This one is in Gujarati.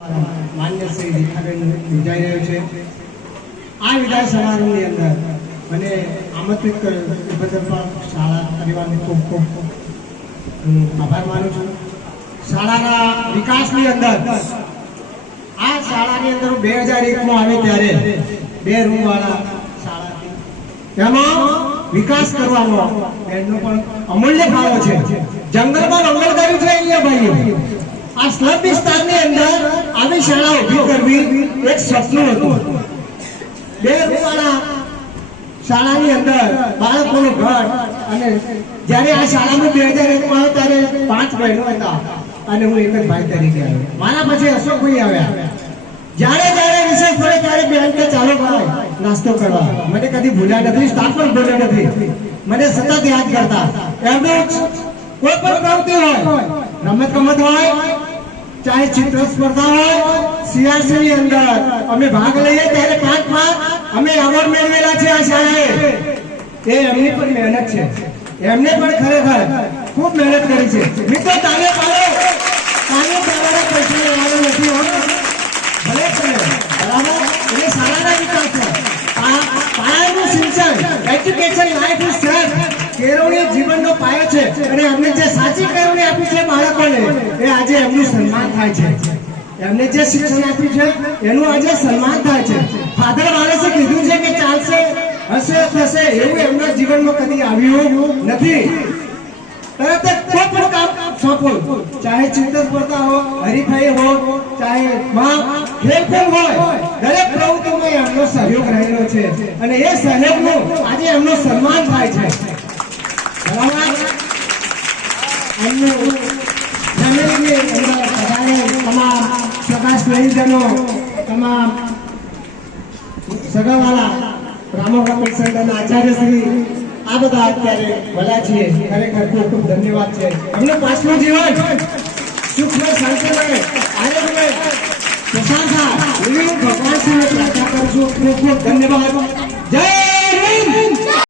માન્ય શ્રી રેખાબેન યોજાઈ રહ્યો છે। આ વિદાય સમારોહની અંદર મને આમંત્રિત કર્યો એ બદલ પણ શાળા પરિવારને ખૂબ ખૂબ આભાર માનું છું। શાળાના વિકાસની અંદર આ શાળાની અંદર 2001માં આવે ત્યારે 2 રૂમવાળા શાળા હતી, તેમાં વિકાસ કરવાનો એમનો પણ અમૂલ્ય ફાળો છે। જંગલમાં મંગળ કર્યું છે અહીંયા ભાઈઓ। આ સ્લમ વિસ્તારની અંદર આવી શાળા ઊભી કરવી એક સપનું હતું। 2 રૂમવાળા શાળાની અંદર બાળકોનું ઘર, અને જ્યારે આ શાળામાં 2001માં આવ્યો ત્યારે 5 બહેનો હતા અને હું એક જ ભાઈ તરીકે આવ્યો। મારા પછી અશોકભાઈ આવ્યા। જ્યારે વિશેષ પડે ત્યારે બેન કે ચાલો ભાઈ નાસ્તો કરવા, મને કદી ભૂલ્યા નથી, સ્ટાફ પણ ભૂલ્યો નથી, મને સતત યાદ કરતા। એમનું કોઈ પણ પ્રવૃત્તિ હોય, રમત ગમત હોય, ચાહે ચિત્ર સ્પર્ધા હોય, સીઆરસીની અંદર અમે ભાગ લઈએ ત્યારે 5 અમે એવોર્ડ મેળવેલા છે। આ શાળાએ એ એમની પણ મહેનત છે, એમને પણ ખરેખર ખૂબ મહેનત કરી છે। મિત્રો તાળીઓ પાડો, તાળીઓ પાડવાના પૈસા લેવાનો નથી હો, ભલે કરે બરાબર, એ શાળાના વિકાસ છે। પાયાનું સિંચન, એજ્યુકેશન લાઈફ ઇઝ સેલ્ફ, કેળવણી જીવનનો પાયો છે, અને અમને જે સાચી કેળવણી આપી છે બાળકોને, એ આજે એમનું સન્માન થાય છે। એમને જે શિક્ષણ આપ્યું છે એનું આજે સન્માન થાય છે। ફાધર વાળસે કીધું છે કે ચાલશે, હશે, થશે, એવું એમના જીવનમાં કદી આવ્યું નથી। તરત જ કોઈ પણ કામ સોંપો, ચાહે ચિત્ર સ્પર્ધા હો, હરીફાઈ હો, ચાહે ખેલકૂદ હોય, દરેક પ્રવૃત્તિમાં એમનો સહયોગ રહેલો છે, અને એ સહયોગનું આજે એમનું સન્માન થાય છે। બરાબર, એમનું ફેમિલીની અંદર તમામ સગા સ્નેહીજનો, તમામ સગાવાળા, રામોગા સેન્ટરના આચાર્યશ્રી, આ બધા અત્યારે ભલા છીએ, ખરેખર ખૂબ ખૂબ ધન્યવાદ છે। એમનું પાછલું જીવન સુખમય, શાંતિમય, આરોગ્યમય, પ્રશાંત, ભગવાન શ્રીને પ્રાર્થના કરું છું। ખૂબ ખૂબ ધન્યવાદ। જય